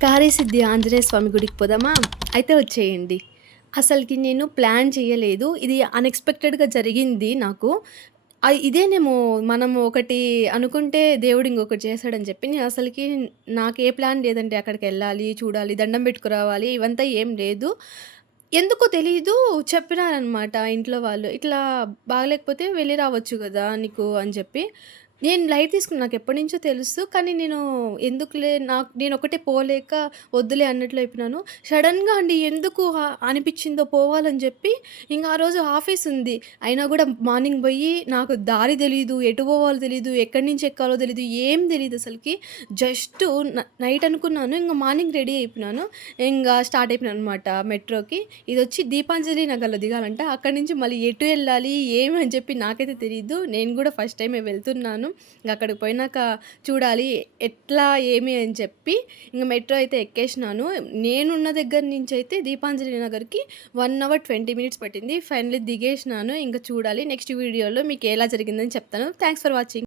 కార్యసిద్ధి ఆంజనేయ స్వామి గుడికి పోదామా? అయితే వచ్చేయండి. అసలకి నేను ప్లాన్ చేయలేదు. ఇది అన్‌ఎక్స్‌పెక్టెడ్‌గా జరిగింది నాకు. ఇదేనేమో మనం ఒకటి అనుకుంటే దేవుడు ఇంకొకటి చేశాడని చెప్పి నేను అసలకి నాకు ఏ ప్లాన్ లేదండి. అక్కడికెళ్ళాలి, చూడాలి, దండం పెట్టుకురావాలి ఇవంతా ఏం లేదు. ఎందుకో తెలీదు చెప్పినారనమాట ఇంట్లో వాళ్ళు. "ఇట్లా బాగాలేకపోతే వెళ్లి రావచ్చు గదా! నీకు" అని చెప్పి. నేను లైట్ తీసుకున్నా. నాకెప్పటినుంచో తెలుసు. కానీ నేను ఎందుకులే నేనొక్కటే పోలేక వద్దులే అన్నట్లు అయిపోయినాను. సడెన్‌గా అండి ఎందుకు అనిపిచ్చిందో పోవాలని జెప్పి ఇంగ ఆ రోజు ఆఫీసుంది. అయినా గూడా మార్నింగ్ బోయి నాకు దారి తెలీదు. ఎటు పోవాలో తెలీదు. ఎక్కడి నుంచి ఎక్కాలో తెలీదు. ఏం తెలీదసలకి. జస్టు నైట్ అనుకున్నాను. ఇంగ మార్నింగ్ రెడీ అయిపోయినాను. ఇంగ స్టార్ట్ అయిపోయాననమాట మెట్రోకి. ఇదొచ్చి దీపాంజలి నగర్‌లో దిగాలంట. అక్కడి నుంచి మళ్ళీ ఎటు ఎళ్ళాలి, ఏమి అని చెప్పి నాకైతే తెలీదు. నేను గూడా ఫస్ట్ టైమే వెళ్తున్నాను. ఇంగ అక్కడికి పోయినాక చూడాలి ఎట్లా, ఏమి అని చెప్పి ఇంగ మెట్రో అయితే ఎక్కేసినాను. నేనున్న దగ్గర నుంచయితే దీపాంజలి నగర్‌కి 1 అవర్ 20 మినిట్స్ పట్టింది. ఫైనల్లీ దిగేసినాను. ఇంక చూడాలి నెక్స్ట్ వీడియోలో మీకు ఎలా జరిగిందని చెప్తాను. Thanks for watching.